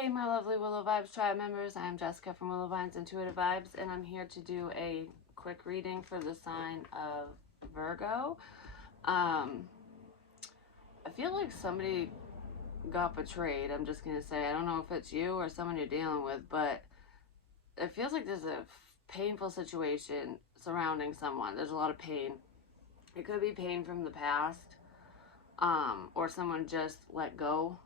Hey, my lovely Willow Vibes tribe members. I am Jessica from Willow Vines Intuitive Vibes, and I'm here to do a quick reading for the sign of Virgo. I feel like somebody got betrayed. I'm just going to say, I don't know if it's you or someone you're dealing with, but it feels like there's a painful situation surrounding someone. There's a lot of pain. It could be pain from the past, or someone just let go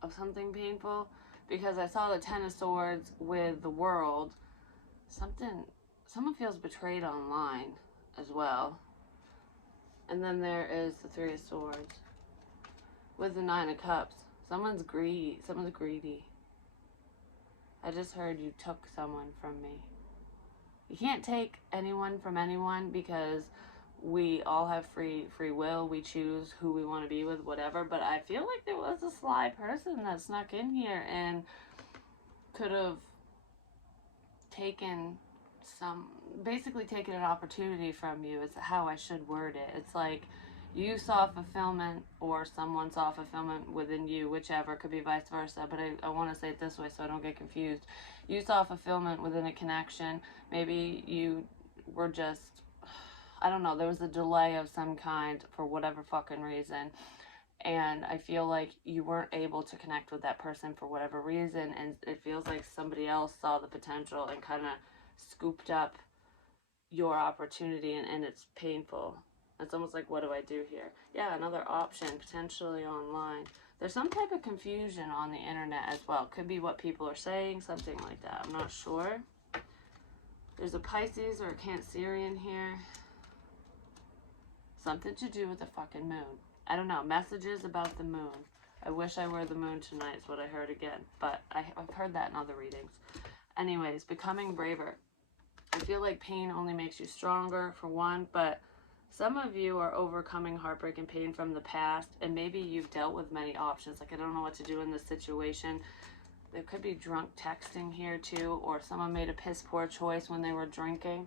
of something painful, because I saw the Ten of Swords with the World. Someone feels betrayed online as well. And then there is the Three of Swords with the Nine of Cups. Someone's greedy. I just heard you took someone from me. You can't take anyone from anyone, because we all have free will. We choose who we want to be with, whatever. But I feel like there was a sly person that snuck in here and could have basically taken an opportunity from you. It's how I should word it. It's like you saw fulfillment, or someone saw fulfillment within you, whichever. Could be vice versa, but I want to say it this way so I don't get confused. You saw fulfillment within a connection. Maybe you were just, I don't know, there was a delay of some kind for whatever fucking reason. And I feel like you weren't able to connect with that person for whatever reason. And it feels like somebody else saw the potential and kind of scooped up your opportunity, and it's painful. It's almost like, what do I do here? Yeah, another option, potentially online. There's some type of confusion on the internet as well. Could be what people are saying, something like that. I'm not sure. There's a Pisces or a Cancerian here. Something to do with the fucking moon. I don't know. Messages about the moon. I wish I were the moon tonight is what I heard again. But I've heard that in other readings. Anyways, becoming braver. I feel like pain only makes you stronger, for one. But some of you are overcoming heartbreak and pain from the past. And maybe you've dealt with many options. Like, I don't know what to do in this situation. There could be drunk texting here too. Or someone made a piss poor choice when they were drinking.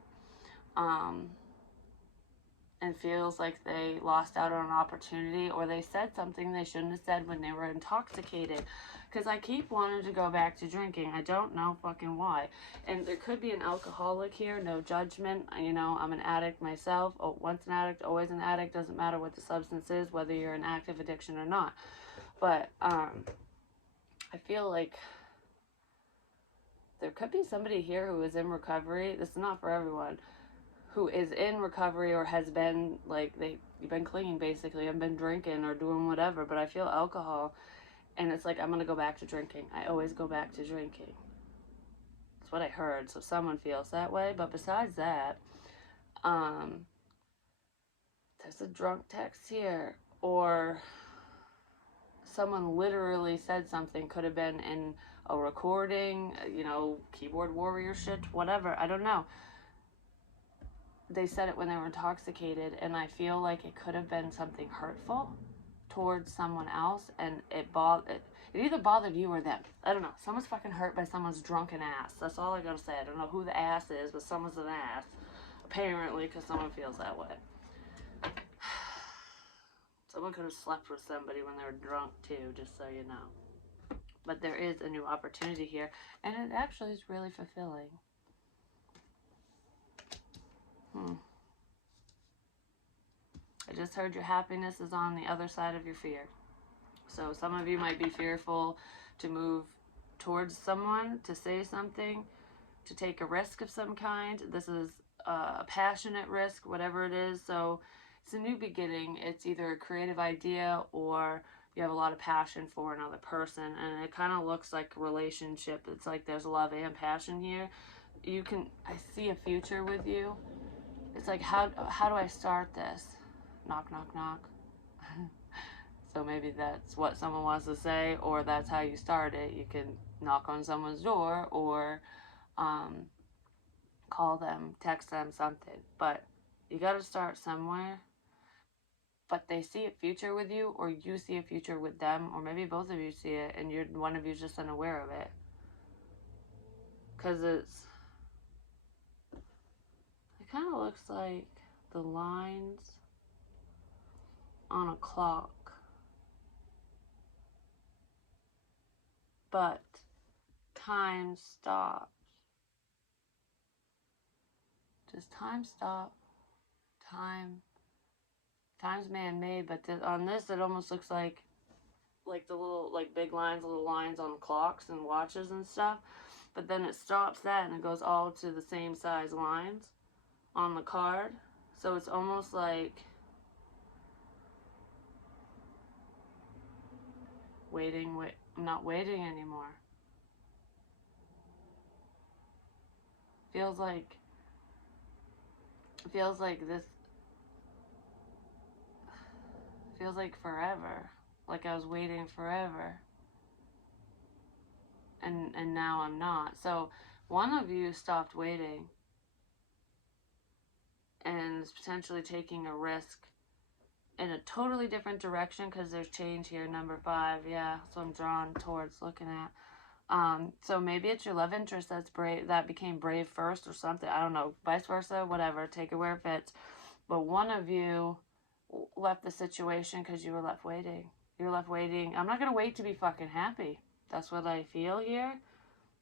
And feels like they lost out on an opportunity, or they said something they shouldn't have said when they were intoxicated. Because I keep wanting to go back to drinking. I don't know fucking why. And there could be an alcoholic here. No judgment. You know, I'm an addict myself. Oh, once an addict, always an addict. Doesn't matter what the substance is, whether you're in active addiction or not. But I feel like there could be somebody here who is in recovery. This is not for everyone. Who is in recovery, or has been, like, you've been clean basically, and been drinking or doing whatever. But I feel alcohol, and it's like, I'm gonna go back to drinking. I always go back to drinking. That's what I heard. So someone feels that way. But besides that, there's a drunk text here, or someone literally said something. Could have been in a recording, you know, keyboard warrior shit, whatever. I don't know. They said it when they were intoxicated, and I feel like it could have been something hurtful towards someone else, and it either bothered you or them. I don't know. Someone's fucking hurt by someone's drunken ass. That's all I gotta say. I don't know who the ass is, but someone's an ass. Apparently, because someone feels that way. Someone could have slept with somebody when they were drunk too, just so you know. But there is a new opportunity here, and it actually is really fulfilling. I just heard your happiness is on the other side of your fear. So some of you might be fearful to move towards someone, to say something, to take a risk of some kind. This is a passionate risk, whatever it is. So it's a new beginning. It's either a creative idea, or you have a lot of passion for another person. And it kind of looks like a relationship. It's like there's love and passion here. I see a future with you. It's like, how do I start this? Knock, knock, knock. So maybe that's what someone wants to say, or that's how you start it. You can knock on someone's door, or call them, text them, something. But you got to start somewhere. But they see a future with you, or you see a future with them, or maybe both of you see it, and one of you's just unaware of it. Because it kind of looks like the lines on a clock. but time stops. Does time stop? Time's man-made, but on this it almost looks like the little, like, big lines, little lines on clocks and watches and stuff. But then it stops that and it goes all to the same size lines on the card. So it's almost like I'm not waiting anymore. Feels like this, feels like forever. Like I was waiting forever. And now I'm not. So one of you stopped waiting and is potentially taking a risk in a totally different direction, because there's change here, number 5. Yeah, so I'm drawn towards looking at. So maybe it's your love interest that's brave, that became brave first or something. I don't know, vice versa, whatever. Take it where it fits. But one of you left the situation because you were left waiting. You were left waiting. I'm not going to wait to be fucking happy. That's what I feel here.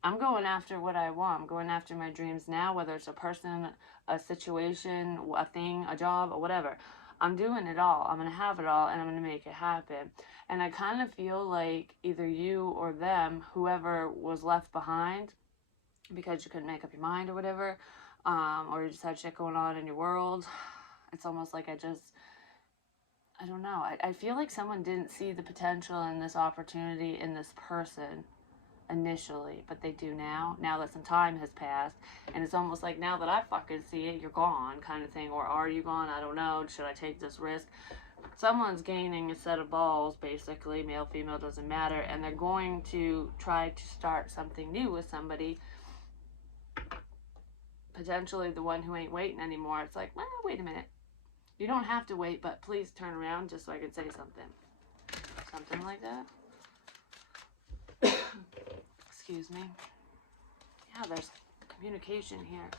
I'm going after what I want. I'm going after my dreams now, whether it's a person, a situation, a thing, a job, or whatever. I'm doing it all. I'm going to have it all, and I'm going to make it happen. And I kind of feel like either you or them, whoever was left behind, because you couldn't make up your mind or whatever, or you just had shit going on in your world. It's almost like I don't know. I feel like someone didn't see the potential in this opportunity in this person initially, but they do now that some time has passed. And it's almost like, now that I fucking see it, you're gone, kind of thing. Or are you gone? I don't know. Should I take this risk? Someone's gaining a set of balls, basically, male, female, doesn't matter, and they're going to try to start something new with somebody, potentially the one who ain't waiting anymore. It's like, well, wait a minute, you don't have to wait, but please turn around just so I can say something like that. Excuse me. Yeah, there's communication here.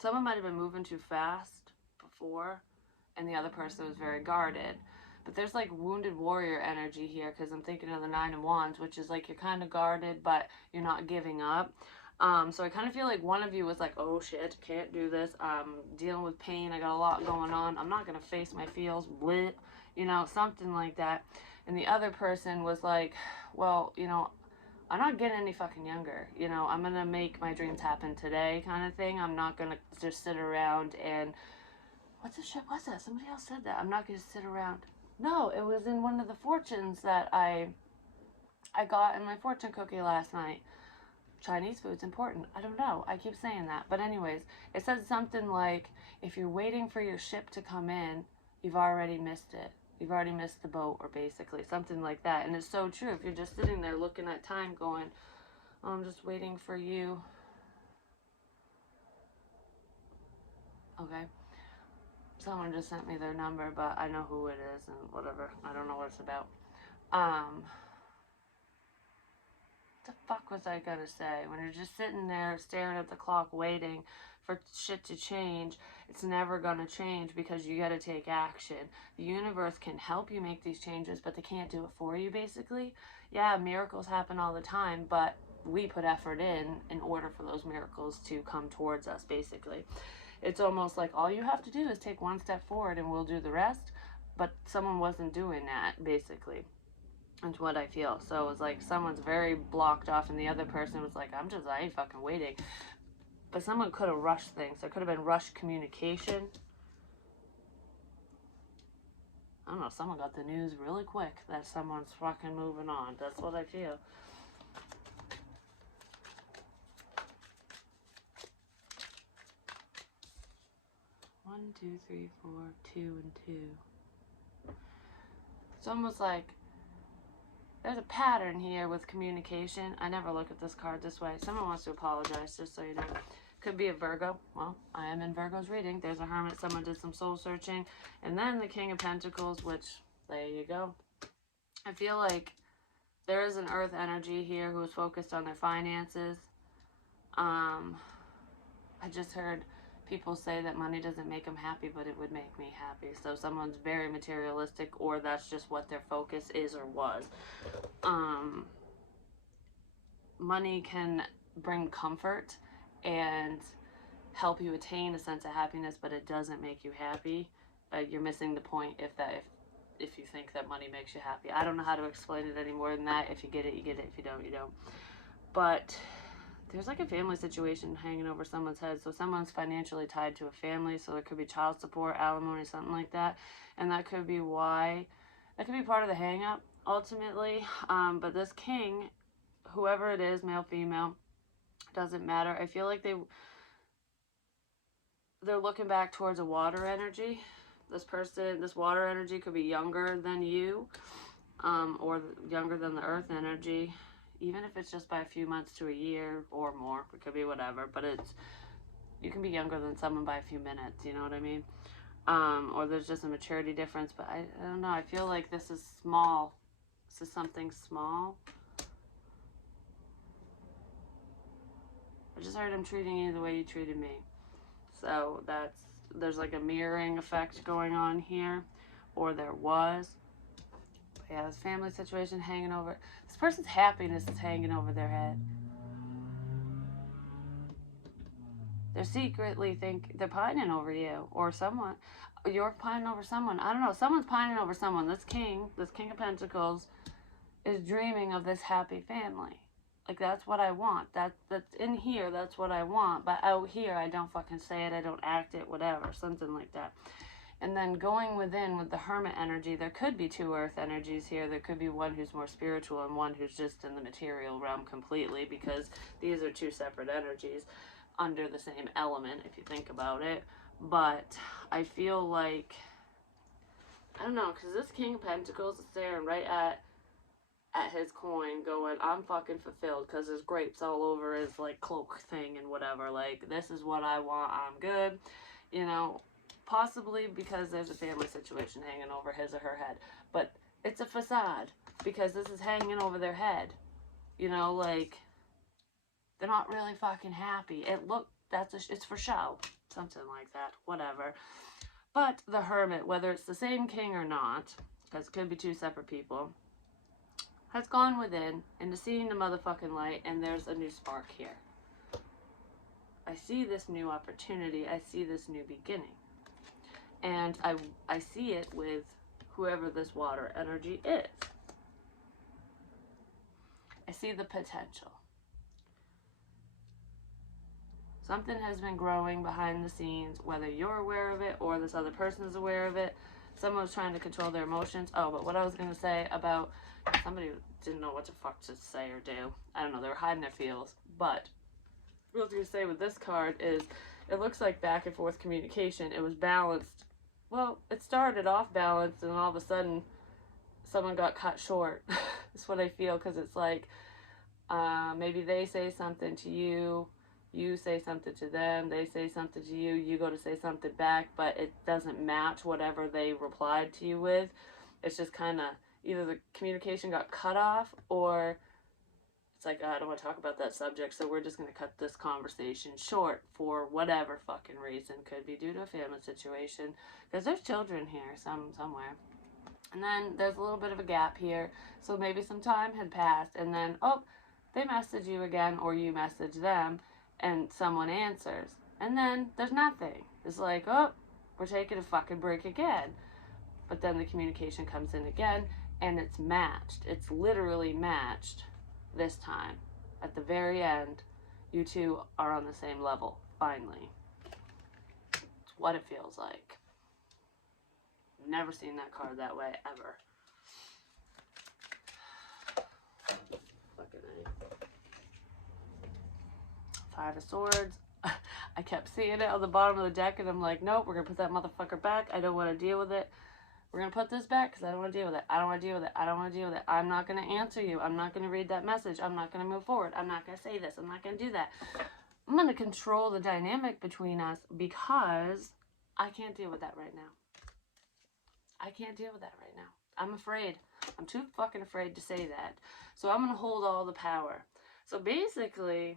Someone might have been moving too fast before, and the other person was very guarded. But there's like wounded warrior energy here, because I'm thinking of the 9 of Wands, which is like you're kind of guarded, but you're not giving up. So I kind of feel like one of you was like, oh shit, can't do this. I'm dealing with pain. I got a lot going on. I'm not going to face my feels. Bleh. You know, something like that. And the other person was like, well, you know, I'm not getting any fucking younger. You know, I'm going to make my dreams happen today, kind of thing. I'm not going to just sit around and... What the shit was that? Somebody else said that. I'm not going to sit around. No, it was in one of the fortunes that I got in my fortune cookie last night. Chinese food's important. I don't know. I keep saying that. But anyways, it said something like, if you're waiting for your ship to come in, you've already missed it. You've already missed the boat, or basically something like that. And it's so true. If you're just sitting there looking at time going, oh, I'm just waiting for you. Okay. Someone just sent me their number, but I know who it is and whatever. I don't know what it's about. What the fuck was I gonna say? When you're just sitting there staring at the clock waiting for shit to change, it's never gonna change, because you gotta take action. The universe can help you make these changes, but they can't do it for you, basically. Yeah, miracles happen all the time, but we put effort in order for those miracles to come towards us, basically. It's almost like all you have to do is take one step forward and we'll do the rest. But someone wasn't doing that, basically. That's what I feel. So it was like someone's very blocked off, and the other person was like, I ain't fucking waiting. But someone could have rushed things. There could have been rushed communication. I don't know, someone got the news really quick that someone's fucking moving on. That's what I feel. One, two, three, four, 2 and 2. It's almost like there's a pattern here with communication. I never look at this card this way. Someone wants to apologize, just so you know. Could be a Virgo. Well, I am in Virgo's reading. There's a Hermit. Someone did some soul searching. And then the King of Pentacles, which, there you go. I feel like there is an Earth energy here who is focused on their finances. I just heard people say that money doesn't make them happy, but it would make me happy. So someone's very materialistic, or that's just what their focus is or was. Money can bring comfort and help you attain a sense of happiness, but it doesn't make you happy. You're missing the point if you think that money makes you happy. I don't know how to explain it any more than that. If you get it, you get it. If you don't, you don't. But there's like a family situation hanging over someone's head. So someone's financially tied to a family. So there could be child support, alimony, something like that. And that could be why, that could be part of the hang up ultimately. But this king, whoever it is, male, female, doesn't matter. I feel like they're looking back towards a water energy. This water energy could be younger than you, or younger than the earth energy, even if it's just by a few months to a year or more. It could be whatever, but you can be younger than someone by a few minutes, you know what I mean? Or there's just a maturity difference, but I don't know. I feel like this is small. This is something small. I just heard him treating you the way you treated me. So there's like a mirroring effect going on here, or there was. But yeah, this family situation hanging over. This person's happiness is hanging over their head. They're secretly they're pining over you, or someone. You're pining over someone. I don't know. Someone's pining over someone. This King of Pentacles, is dreaming of this happy family. Like, that's what I want. That's in here, that's what I want. But out here, I don't fucking say it, I don't act it, whatever. Something like that. And then going within with the Hermit energy, there could be two earth energies here. There could be one who's more spiritual and one who's just in the material realm completely, because these are two separate energies under the same element, if you think about it. But I feel like, I don't know, because this King of Pentacles is staring right at his coin going, I'm fucking fulfilled, because there's grapes all over his like cloak thing and whatever. Like, this is what I want, I'm good, you know. Possibly because there's a family situation hanging over his or her head, but it's a facade, because this is hanging over their head, you know. Like, they're not really fucking happy. It's for show, something like that, whatever. But the Hermit, whether it's the same king or not, because it could be two separate people, has gone within into seeing the motherfucking light, and there's a new spark here. I see this new opportunity. I see this new beginning. And I see it with whoever this water energy is. I see the potential. Something has been growing behind the scenes, whether you're aware of it or this other person is aware of it. Someone's trying to control their emotions. Oh, but what I was going to say about somebody didn't know what the fuck to say or do. I don't know, they were hiding their feels. But what I was going to say with this card is, it looks like back and forth communication. It was balanced. Well, it started off balanced, and all of a sudden, someone got cut short. That's what I feel, because it's like, maybe they say something to you, you say something to them, they say something to you, you go to say something back, but it doesn't match whatever they replied to you with. It's just kind of, either the communication got cut off, or it's like, I don't want to talk about that subject, so we're just going to cut this conversation short for whatever fucking reason. Could be due to a family situation, because there's children here somewhere. And then there's a little bit of a gap here, so maybe some time had passed, and then, oh, they message you again, or you message them, and someone answers. And then there's nothing. It's like, oh, we're taking a fucking break again. But then the communication comes in again, and it's matched. It's literally matched this time. At the very end, you two are on the same level, finally. It's what it feels like. Never seen that card that way, ever. Fucking A. Five of Swords. I kept seeing it on the bottom of the deck, and I'm like, nope, we're going to put that motherfucker back. I don't want to deal with it. We're going to put this back because I don't want to deal with it. I don't want to deal with it. I don't want to deal with it. I'm not going to answer you. I'm not going to read that message. I'm not going to move forward. I'm not going to say this. I'm not going to do that. I'm going to control the dynamic between us, because I can't deal with that right now. I can't deal with that right now. I'm afraid. I'm too fucking afraid to say that. So I'm going to hold all the power. So basically,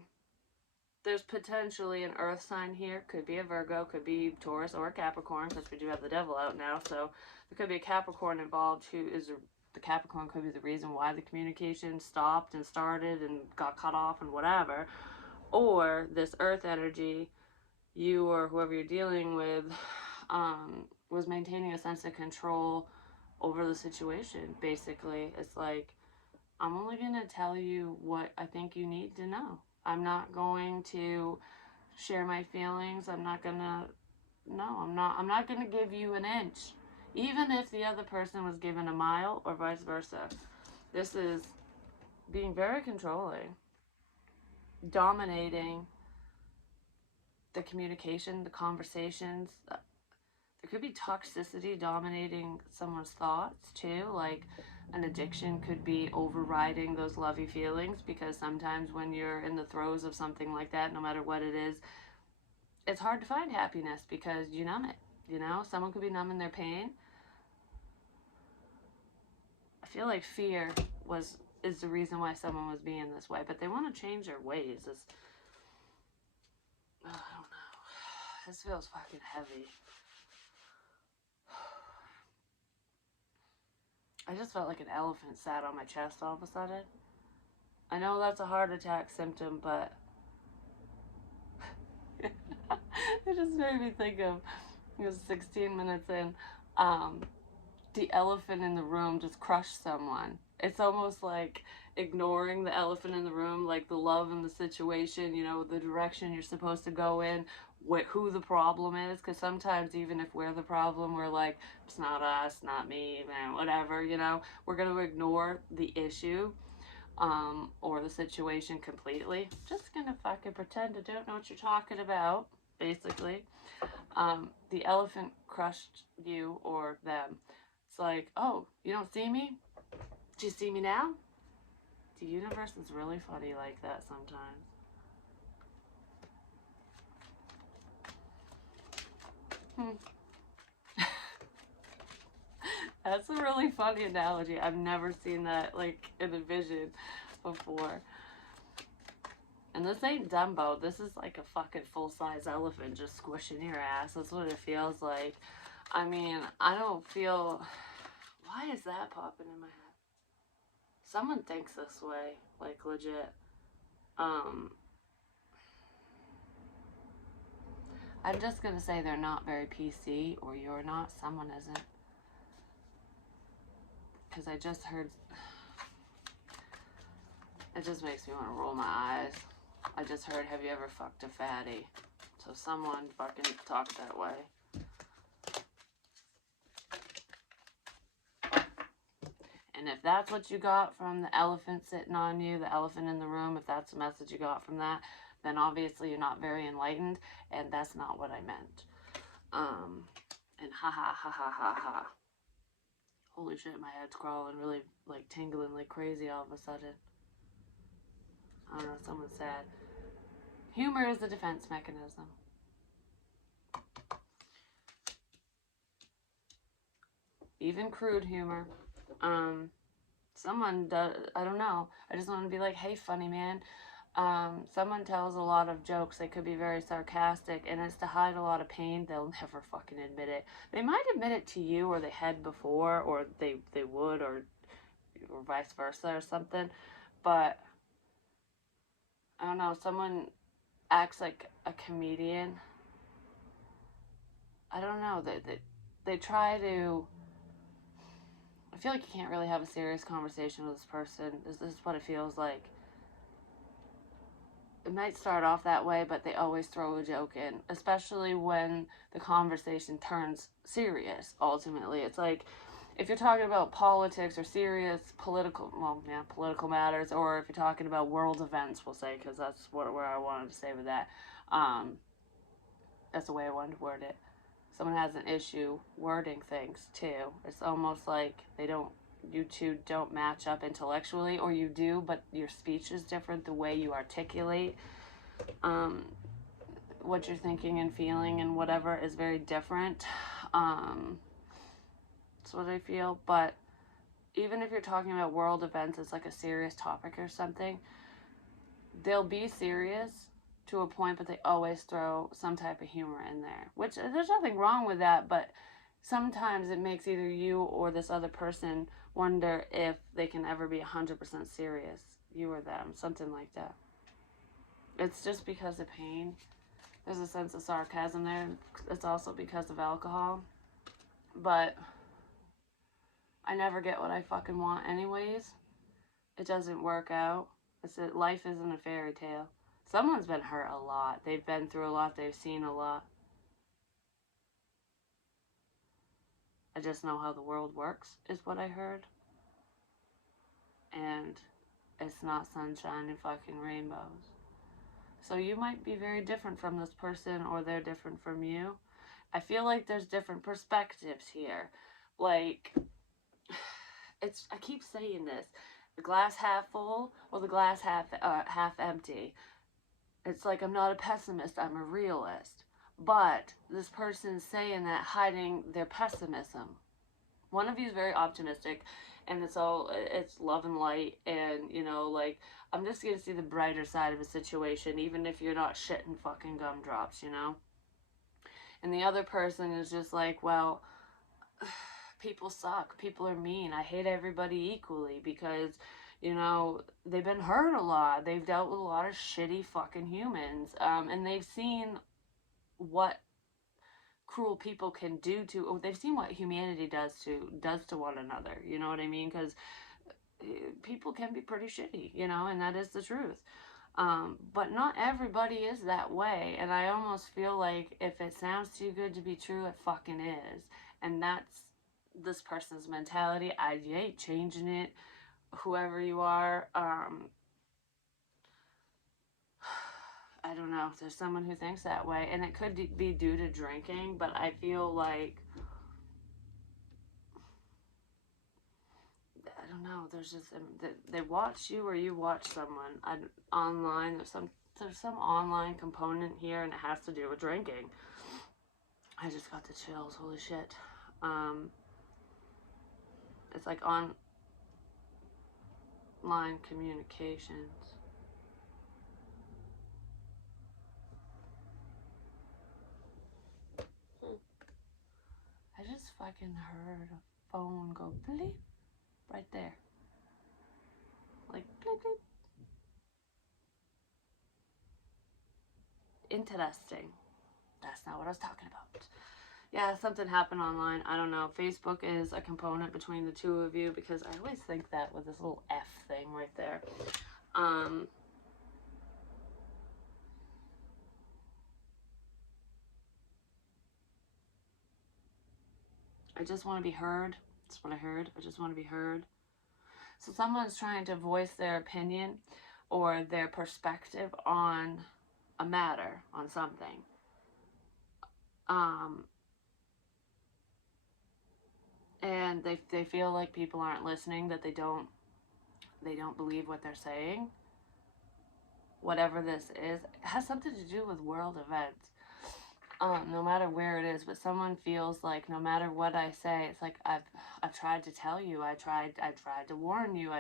there's potentially an earth sign here. Could be a Virgo, could be Taurus or a Capricorn, because we do have the devil out now. So there could be a Capricorn involved who is the Capricorn could be the reason why the communication stopped and started and got cut off and whatever. Or this earth energy, you or whoever you're dealing with, was maintaining a sense of control over the situation. Basically, it's like, I'm only going to tell you what I think you need to know. I'm not going to share my feelings. I'm not going to, no, I'm not going to give you an inch. Even if the other person was given a mile or vice versa. This is being very controlling, dominating the communication, the conversations. There could be toxicity dominating someone's thoughts too. Like an addiction could be overriding those lovey feelings, because sometimes when you're in the throes of something like that, no matter what it is, it's hard to find happiness because you numb it. You know, someone could be numbing their pain. I feel like fear is the reason why someone was being this way, but they want to change their ways. I don't know. This feels fucking heavy. I just felt like an elephant sat on my chest all of a sudden. I know that's a heart attack symptom, but it just made me think of, it was 16 minutes in, the elephant in the room just crushed someone. It's almost like ignoring the elephant in the room, like the love in the situation, you know, the direction you're supposed to go in, who the problem is. Because sometimes even if we're the problem, we're like, it's not us, not me, man, whatever, you know. We're going to ignore the issue or the situation completely. Just going to fucking pretend I don't know what you're talking about, basically. The elephant crushed you or them. It's like, oh, you don't see me? Do you see me now? The universe is really funny like that sometimes. That's a really funny analogy. I've never seen that like in a vision before. And this ain't Dumbo. This is like a fucking full-size elephant just squishing your ass. That's what it feels like. I mean, I don't feel... Why is that popping in my head? Someone thinks this way. Like, legit. I'm just gonna say they're not very PC, or you're not. Someone isn't. Because I just heard... It just makes me want to roll my eyes. I just heard, have you ever fucked a fatty? So someone fucking talked that way. And if that's what you got from the elephant sitting on you, the elephant in the room, if that's the message you got from that, then obviously you're not very enlightened, and that's not what I meant. And ha ha ha ha ha ha. Holy shit, my head's crawling, really like tingling like crazy all of a sudden. I don't know, someone said. Humor is a defense mechanism. Even crude humor. Someone does, I don't know. I just want to be like, hey, funny man. Someone tells a lot of jokes. They could be very sarcastic, and it's to hide a lot of pain. They'll never fucking admit it. They might admit it to you, or they had before, or they would, or vice versa or something. But I don't know. Someone acts like a comedian. I don't know. They try to... I feel like you can't really have a serious conversation with this person. This is what it feels like. It might start off that way, but they always throw a joke in, especially when the conversation turns serious, ultimately. It's like, if you're talking about politics or serious political matters, or if you're talking about world events, we'll say, because that's where I wanted to say with that. That's the way I wanted to word it. Someone has an issue wording things, too. It's almost like you two don't match up intellectually, or you do, but your speech is different. The way you articulate what you're thinking and feeling and whatever is very different. That's what I feel. But even if you're talking about world events, it's like a serious topic or something, they'll be serious, to a point, but they always throw some type of humor in there, which there's nothing wrong with that, but sometimes it makes either you or this other person wonder if they can ever be 100% serious, you or them, something like that. It's just because of pain. There's a sense of sarcasm there. It's also because of alcohol. But I never get what I fucking want anyways. It doesn't work out. Life isn't a fairy tale. Someone's been hurt a lot. They've been through a lot. They've seen a lot. I just know how the world works, is what I heard. And it's not sunshine and fucking rainbows. So you might be very different from this person, or they're different from you. I feel like there's different perspectives here. Like, I keep saying this, the glass half full or the glass half empty. It's like I'm not a pessimist, I'm a realist. But this person's saying that hiding their pessimism. One of you is very optimistic, and it's love and light, and like, I'm just gonna see the brighter side of a situation, even if you're not shitting fucking gumdrops, And the other person is just like, well, people suck, people are mean, I hate everybody equally because, they've been hurt a lot, they've dealt with a lot of shitty fucking humans, and they've seen what cruel people can do they've seen what humanity does to one another, you know what I mean? Because people can be pretty shitty, and that is the truth. But not everybody is that way, and I almost feel like if it sounds too good to be true, it fucking is. And that's this person's mentality. I ain't changing it, whoever you are. I don't know. There's someone who thinks that way, and it could be due to drinking, but I feel like, I don't know, there's just, they watch you or you watch someone online. There's some online component here, and it has to do with drinking. I just got the chills, holy shit. It's like online communications. I just fucking heard a phone go bleep right there. Like bleep bleep. Interesting. That's not what I was talking about. Yeah, something happened online. I don't know. Facebook is a component between the two of you, because I always think that with this little F thing right there. I just want to be heard. That's what I heard. I just want to be heard. So someone's trying to voice their opinion or their perspective on a matter, on something. And they feel like people aren't listening, that they don't believe what they're saying. Whatever this is, it has something to do with world events. No matter where it is, but someone feels like no matter what I say, it's like I've tried to tell you, I tried to warn you,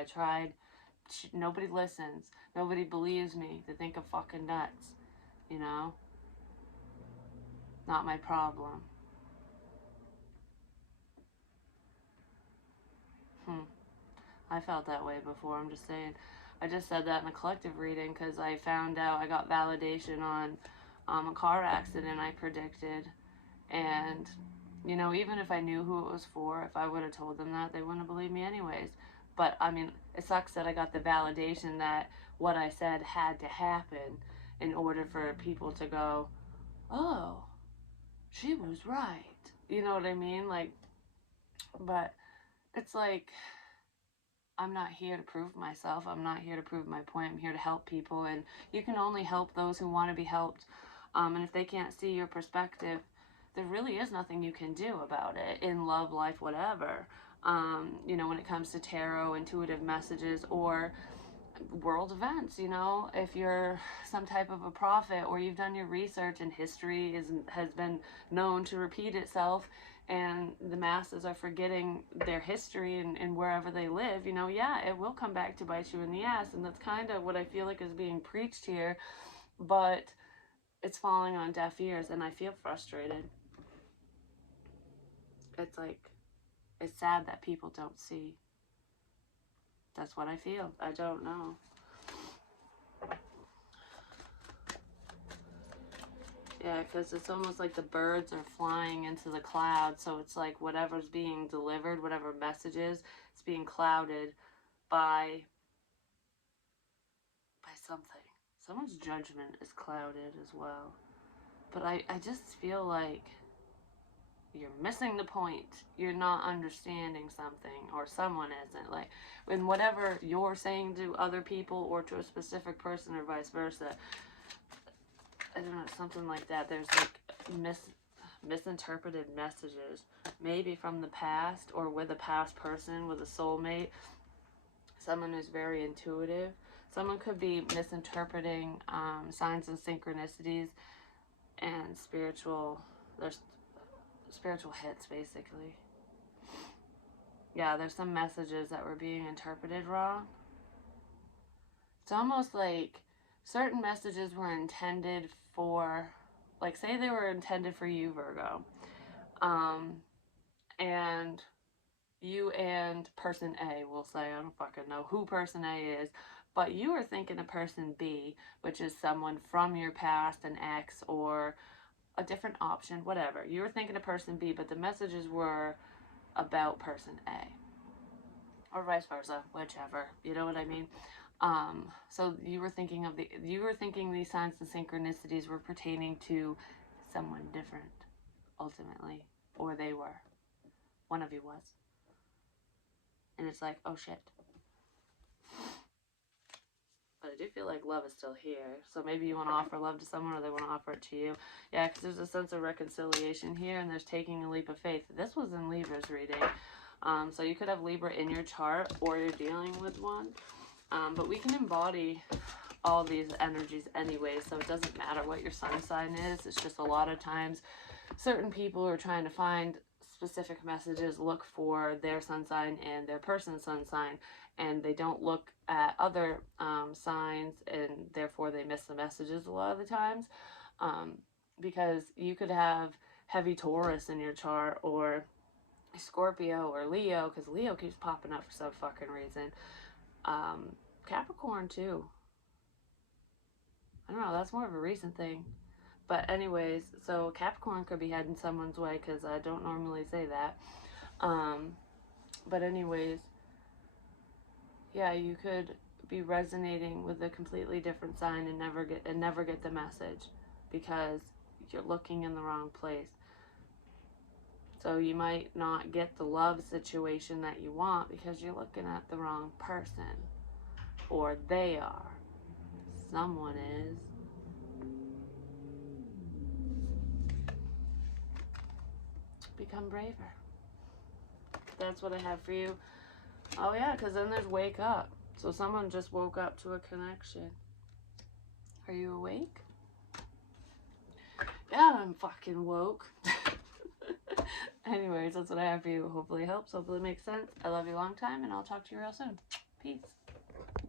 nobody listens, nobody believes me, they think I'm fucking nuts, not my problem. I felt that way before, I'm just saying. I just said that in a collective reading because I found out I got validation on a car accident I predicted. And, even if I knew who it was for, if I would have told them that, they wouldn't have believed me anyways. But, I mean, it sucks that I got the validation that what I said had to happen in order for people to go, oh, she was right. You know what I mean? Like, but it's like, I'm not here to prove myself. I'm not here to prove my point. I'm here to help people, and you can only help those who want to be helped. And if they can't see your perspective, there really is nothing you can do about it in love, life, whatever. When it comes to tarot, intuitive messages, or world events, if you're some type of a prophet or you've done your research and history has been known to repeat itself, and the masses are forgetting their history and wherever they live, yeah, it will come back to bite you in the ass. And that's kind of what I feel like is being preached here. but it's falling on deaf ears, and I feel frustrated. It's like, it's sad that people don't see. That's what I feel. I don't know. Yeah, because it's almost like the birds are flying into the clouds, so it's like whatever's being delivered, whatever message is, it's being clouded by something. Someone's judgment is clouded as well. But I just feel like you're missing the point. You're not understanding something, or someone isn't. Like, in whatever you're saying to other people or to a specific person or vice versa, I don't know, something like that. There's like misinterpreted messages, maybe from the past or with a past person, with a soulmate, someone who's very intuitive. Someone could be misinterpreting signs and synchronicities and there's spiritual hits, basically. Yeah, there's some messages that were being interpreted wrong. It's almost like certain messages were intended for, like, say they were intended for you, Virgo, and you and person A, we'll say, I don't fucking know who person A is, but you were thinking of person B, which is someone from your past, an ex, or a different option, whatever. You were thinking of person B, but the messages were about person A, or vice versa, whichever. You know what I mean? So you were thinking these signs and synchronicities were pertaining to someone different, ultimately, or they were. One of you was. And it's like, oh shit. But I do feel like love is still here. So maybe you want to offer love to someone, or they want to offer it to you. Yeah, because there's a sense of reconciliation here, and there's taking a leap of faith. This was in Libra's reading. So you could have Libra in your chart, or you're dealing with one. But we can embody all these energies anyway, so it doesn't matter what your sun sign is. It's just a lot of times certain people are trying to find specific messages, look for their sun sign and their person's sun sign, and they don't look at other signs, and therefore they miss the messages a lot of the times, because you could have heavy Taurus in your chart, or Scorpio, or Leo, because Leo keeps popping up for some fucking reason. Capricorn too. I don't know, that's more of a recent thing. But anyways, so Capricorn could be heading someone's way, because I don't normally say that. But anyways, yeah, you could be resonating with a completely different sign and never get the message, because you're looking in the wrong place. So you might not get the love situation that you want because you're looking at the wrong person, or they are. Someone is. Become braver. That's what I have for you. Oh yeah, because then there's wake up. So someone just woke up to a connection. Are you awake? Yeah, I'm fucking woke. Anyways, that's what I have for you. Hopefully it helps. Hopefully it makes sense. I love you long time, and I'll talk to you real soon. Peace.